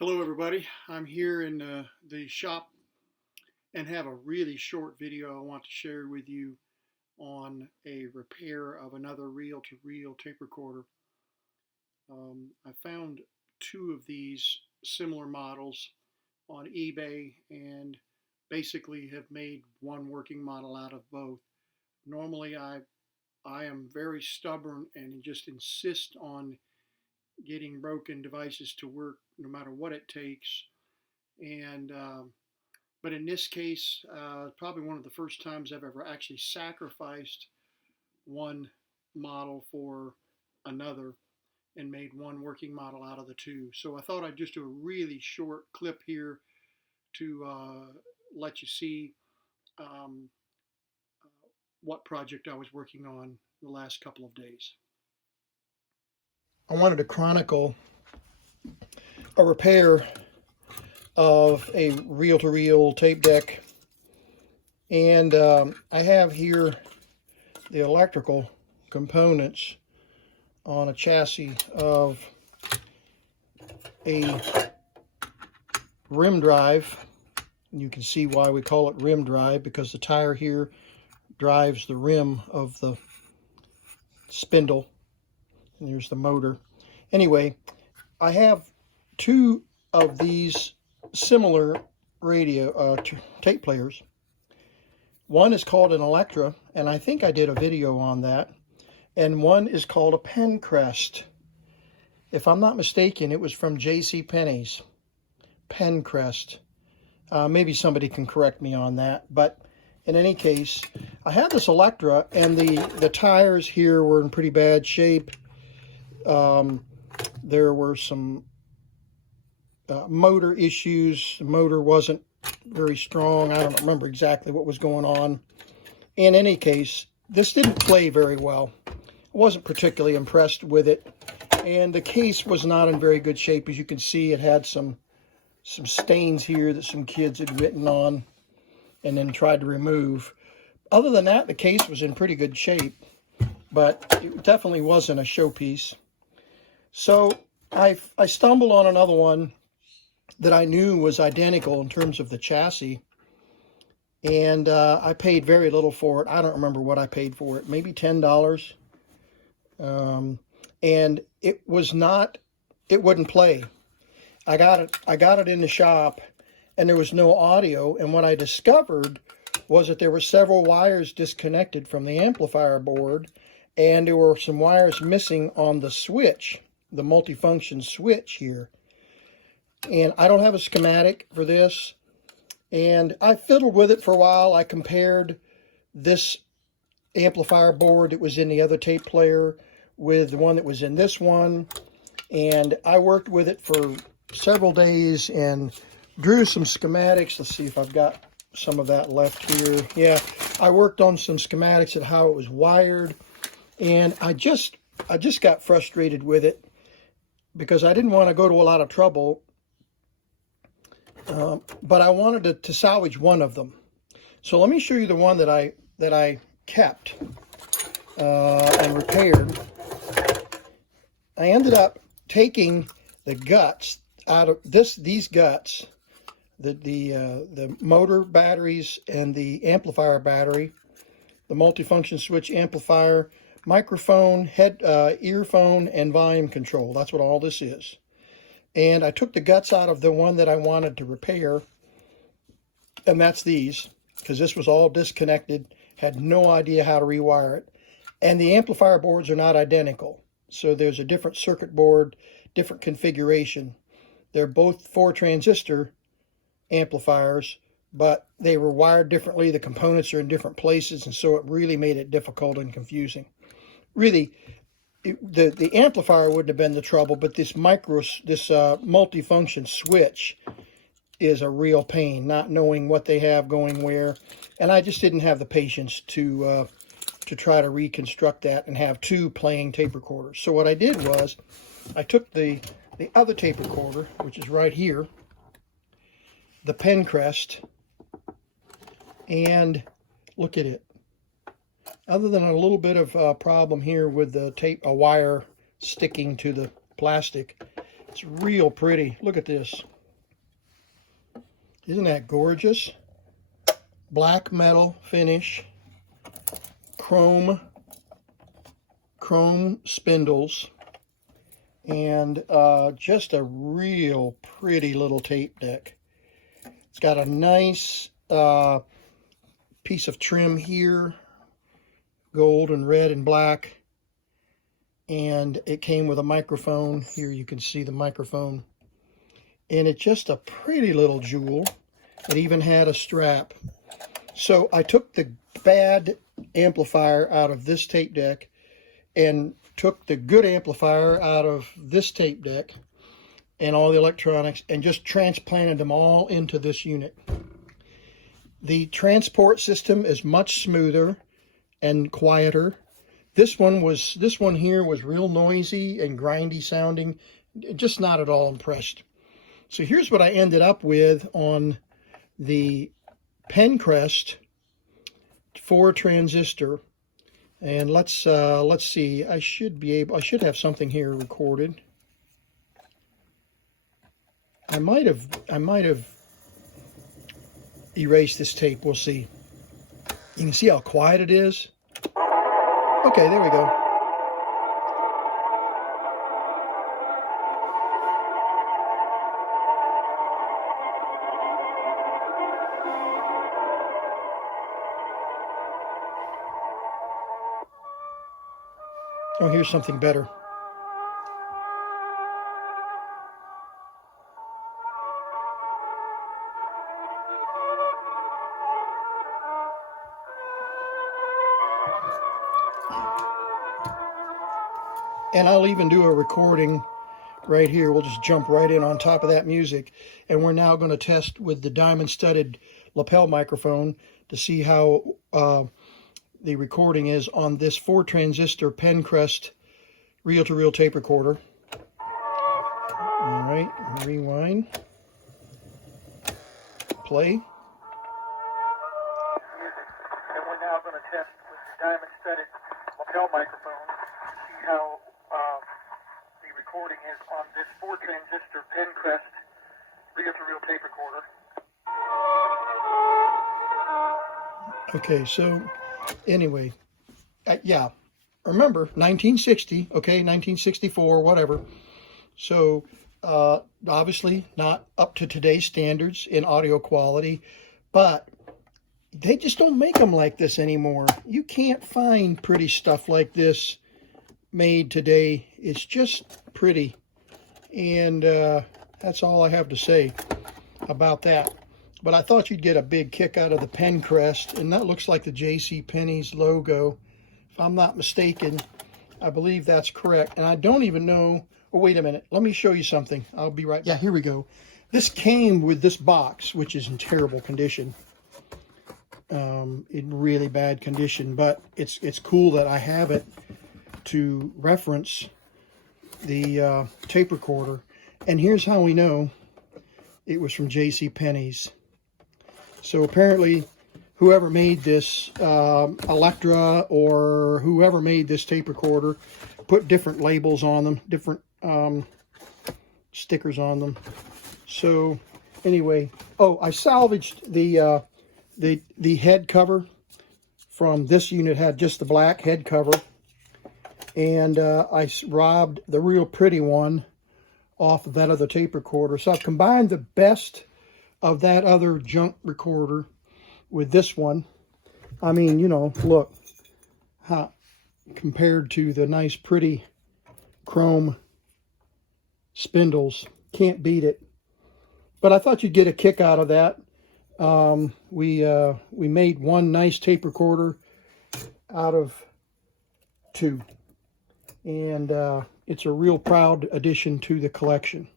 Hello everybody, I'm here in the shop and have a really short video I want to share with you on a repair of another reel-to-reel tape recorder. I found two of these similar models on eBay and basically have made one working model out of both. Normally I am very stubborn and just insist on getting broken devices to work no matter what it takes. And But in this case, probably one of the first times I've ever actually sacrificed one model for another and made one working model out of the two. So I thought I'd just do a really short clip here to let you see um, what project I was working on the last couple of days. I wanted to chronicle a repair of a reel-to-reel tape deck, and I have here the electrical components on a chassis of a rim drive. You can see why we call it rim drive, because the tire here drives the rim of the spindle, and here's the motor. Anyway, I have two of these similar tape players. One is called an Electra, and I think I did a video on that. And one is called a Pencrest. If I'm not mistaken, it was from J.C. Penney's. Pencrest. Maybe somebody can correct me on that. But in any case, I had this Electra, and the tires here were in pretty bad shape. There were some motor issues. The motor wasn't very strong. I don't remember exactly what was going on. In any case, this didn't play very well. I wasn't particularly impressed with it, and the case was not in very good shape. As you can see, it had some stains here that some kids had written on and then tried to remove. Other than that, the case was in pretty good shape, but it definitely wasn't a showpiece. So I stumbled on another one that I knew was identical in terms of the chassis, and I paid very little for it. I don't remember what I paid for it, maybe $10. And it wouldn't play. I got it in the shop, and there was no audio, and what I discovered was that there were several wires disconnected from the amplifier board, and there were some wires missing on the switch, the multifunction switch here. And I don't have a schematic for this, and I fiddled with it for a while. I compared this amplifier board that was in the other tape player with the one that was in this one, and I worked with it for several days and drew some schematics. Let's see if I've got some of that left here. Yeah, I worked on some schematics at how it was wired, and I just got frustrated with it because I didn't want to go to a lot of trouble, but I wanted to salvage one of them. So let me show you the one that I kept and repaired. I ended up taking the guts out of these guts, the motor batteries and the amplifier battery, the multifunction switch amplifier, microphone, earphone, and volume control. That's what all this is. And I took the guts out of the one that I wanted to repair, and that's these, because this was all disconnected, had no idea how to rewire it. And the amplifier boards are not identical. So there's a different circuit board, different configuration. They're both 4-transistor amplifiers, but they were wired differently. The components are in different places, and so it really made it difficult and confusing. Really, the amplifier wouldn't have been the trouble, but this multifunction switch is a real pain, not knowing what they have going where. And I just didn't have the patience to try to reconstruct that and have two playing tape recorders. So what I did was I took the other tape recorder, which is right here, the Pencrest, and look at it. Other than a little bit of problem here with the tape, a wire sticking to the plastic, It's real pretty. Look at this. Isn't that gorgeous? Black metal finish, chrome spindles, and just a real pretty little tape deck. It's got a nice piece of trim here, gold and red and black, and it came with a microphone. Here you can see the microphone, and it's just a pretty little jewel. It even had a strap. So I took the bad amplifier out of this tape deck and took the good amplifier out of this tape deck and all the electronics and just transplanted them all into this unit. The transport system is much smoother and quieter. This one here was real noisy and grindy sounding. Just not at all impressed. So here's what I ended up with on the Pencrest 4 transistor, and let's see. I should have something here recorded. I might have erased this tape. We'll see. You can see how quiet it is. Okay, there we go. Oh, here's something better. And I'll even do a recording right here. We'll just jump right in on top of that music. And we're now going to test with the diamond-studded lapel microphone to see how the recording is on this 4 transistor Pencrest reel-to-reel tape recorder. All right, rewind. Play. And we're now going to test with the diamond-studded lapel microphone to see how the recording is on this 4 transistor Pencrest reel-to-reel tape recorder. Okay, so anyway, yeah, remember 1960, okay, 1964, whatever. So obviously not up to today's standards in audio quality, but they just don't make them like this anymore. You can't find pretty stuff like this made today. It's just pretty, and that's all I have to say about that. But I thought you'd get a big kick out of the Pencrest, and that looks like the JCPenney's logo. If I'm not mistaken, I believe that's correct. And I don't even know, oh, wait a minute. Let me show you something. I'll be right, yeah, here we go. This came with this box, which is in terrible condition. In really bad condition, but it's cool that I have it to reference the tape recorder. And here's how we know it was from JCPenney's. So apparently, whoever made this, Electra or whoever made this tape recorder, put different labels on them, different stickers on them. So anyway, oh, I salvaged the head cover from this unit. Had just the black head cover, and I robbed the real pretty one off of that other tape recorder. So I've combined the best of that other junk recorder with this one. I mean, you know, look, how compared to the nice pretty chrome spindles, can't beat it. But I thought you'd get a kick out of that. We made one nice tape recorder out of 2, and it's a real proud addition to the collection.